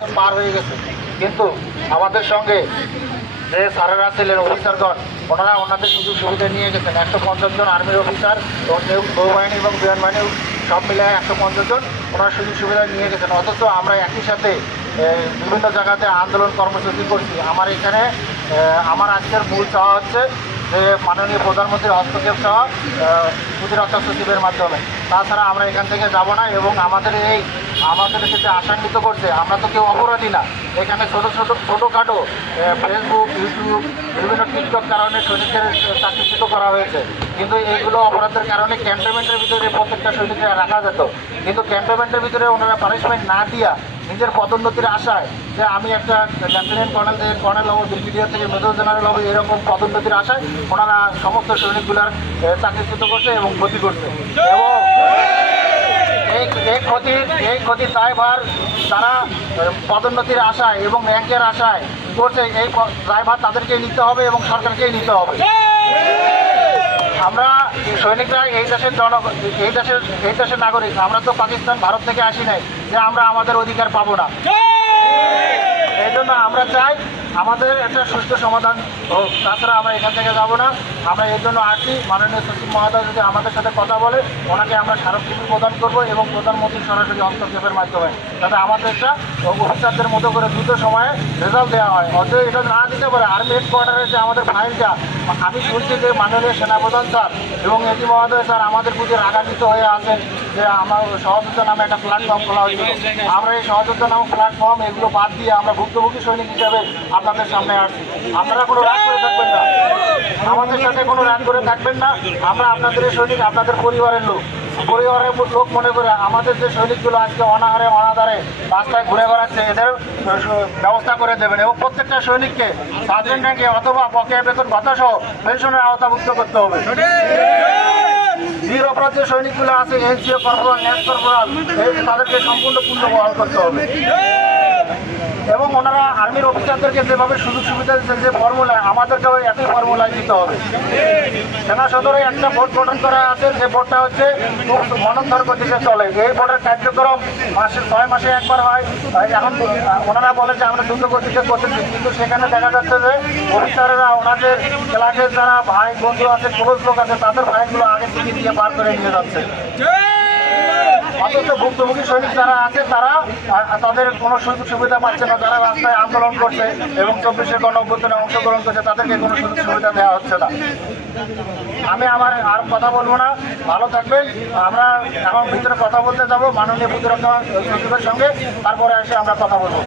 পার হয়ে গেছে, কিন্তু আমাদের সঙ্গে যে স্যারেরা ছিলেন অফিসারগণ, ওনারা ওনাদের সুযোগ সুবিধা নিয়ে গেছেন। 150 জন আর্মির অফিসার এবং নৌবাহিনী এবং বিমান বাহিনী সব মিলে 150 জন ওনারা সুযোগ সুবিধা নিয়ে গেছেন। অথচ আমরা একই সাথে বিভিন্ন জায়গাতে আন্দোলন কর্মসূচি করছি। আমার আজকের মূল চাওয়া হচ্ছে যে মাননীয় প্রধানমন্ত্রীর হস্তক্ষেপ চাওয়া প্রতিরক্ষা সচিবের মাধ্যমে। তাছাড়া আমরা এখান থেকে যাব না। এবং আমাদেরকে যে আশঙ্কিত করছে, আমরা তো কেউ অপরাধী না। এখানে ছোটোখাটো ফেসবুক, ইউটিউব, বিভিন্ন টিকটক কারণে সৈনিকদের চাকরিচ্যুত করা হয়েছে, কিন্তু এইগুলো অপরাধের কারণে ক্যান্টনমেন্টের ভিতরে প্রত্যেকটা সৈনিককে রাখা যেত। কিন্তু ক্যান্টনমেন্টের ভিতরে ওনারা পানিশমেন্ট না দিয়া নিজের পদোন্নতির আশায়, যে আমি একটা লেফটেন্যান্ট কর্নেল থেকে কর্নেল হবো, ব্রিগেডিয়ার থেকে মেজর জেনারেল হবো, এরকম পদোন্নতির আশায় ওনারা সমস্ত সৈনিকগুলার চাকরিচ্যুত করছে এবং ক্ষতি করছে। এবং এই ক্ষতির দায়ভার তারা পদোন্নতির আশায় এবং র্যাঙ্কের আশায় করছে। এই দায়ভার তাদেরকেই নিতে হবে এবং সরকারকেই নিতে হবে। আমরা সৈনিকরা এই দেশের নাগরিক। আমরা তো পাকিস্তান, ভারত থেকে আসি নাই যে আমরা আমাদের অধিকার পাবো না। এই জন্য আমরা চাই আমাদের একটা সুষ্ঠু সমাধান হোক। তাছাড়া আমরা এখান থেকে যাব না। আমরা এর জন্য আসি। মাননীয় সচিব মহোদয় যদি আমাদের সাথে কথা বলে, ওনাকে আমরা স্মারকলিপি প্রদান করব এবং প্রধানমন্ত্রীর সরাসরি হস্তক্ষেপের মাধ্যমে যাতে আমাদেরটা অফিসারদের মতো করে দ্রুত সময়ে রেজাল্ট দেওয়া হয়। অথবা এটা না দিতে পারে আর্মি হেডকোয়ার্টারে যে আমাদের ফাইলটা, আমি শুনছি যে মাননীয় সেনাপ্রধান স্যার এবং এটি মহোদয় স্যার আমাদের প্রতি রাগান্বিত হয়ে আছেন যে আমার সহযোদ্ধা নামে একটা প্ল্যাটফর্ম খোলা হয়েছিল। আমরা এই সহযোদ্ধা নামক প্ল্যাটফর্ম এগুলো বাদ দিয়ে আমরা ভুক্তভোগী সৈনিক হিসাবে আপনাদের সামনে আসছি। আপনারা কোনো রাগ করে থাকবেন না, আমাদের সাথে কোনো রাগ করে থাকবেন না। আমরা আপনাদের সৈনিক, আপনাদের পরিবারের লোক মনে করে আমাদের যে সৈনিকগুলো আজকে অনাহারে অনাধারে রাস্তায় ঘুরে বেড়াচ্ছে, এদের ব্যবস্থা করে দেবেন এবং প্রত্যেকটা সৈনিককে সার্জেন্ট র্যাঙ্কে অথবা বকেয়া বেতন ভাতা সহ পেনশনের আওতাভুক্ত করতে হবে। বীর অপরাধ যে সৈনিকগুলো আছে, এনসিও কর্পোরাল, ন্যাস কর্পোরাল, তাদেরকে সম্পূর্ণ পুনর্বহাল করতে হবে। এবং ওনারা আর্মির অফিসারদেরকে যেভাবে সুযোগ সুবিধা দিচ্ছেন, যে ফর্মুলায়, আমাদেরকেও একই ফর্মুলায় দিতে হবে। সেনা সদরে একটা বোর্ড গঠন করা আছে, যে বোর্ডটা হচ্ছে মনন্তর গতিতে চলে। এই বোর্ডের কার্যক্রম 6 মাসে একবার হয়। এখন ওনারা বলে যে আমরা দ্রুত গতিতে করতেছি, কিন্তু সেখানে দেখা যাচ্ছে যে অফিসারেরা ওনাদের ক্লাসের যারা ভাই বন্ধু আছে, ক্লোজ লোক আছে, তাদের ভাইগুলো আগে থেকে দিয়ে পার করে নিয়ে যাচ্ছে। অথচ ভুক্তভোগী সৈনিক যারা আছে তারা তাদের কোনো সুযোগ সুবিধা পাচ্ছে না। যারা রাস্তায় আন্দোলন করছে এবং 24শে গণঅভ্যুত্থানে অংশগ্রহণ করছে, তাদেরকে কোনো সুযোগ সুবিধা দেওয়া হচ্ছে না। আমি আর কথা বলবো না, ভালো থাকবেন। আমরা এখন ভিতরে কথা বলতে যাবো মাননীয় প্রতিরক্ষা সচিবের সঙ্গে, তারপরে এসে আমরা কথা বলবো।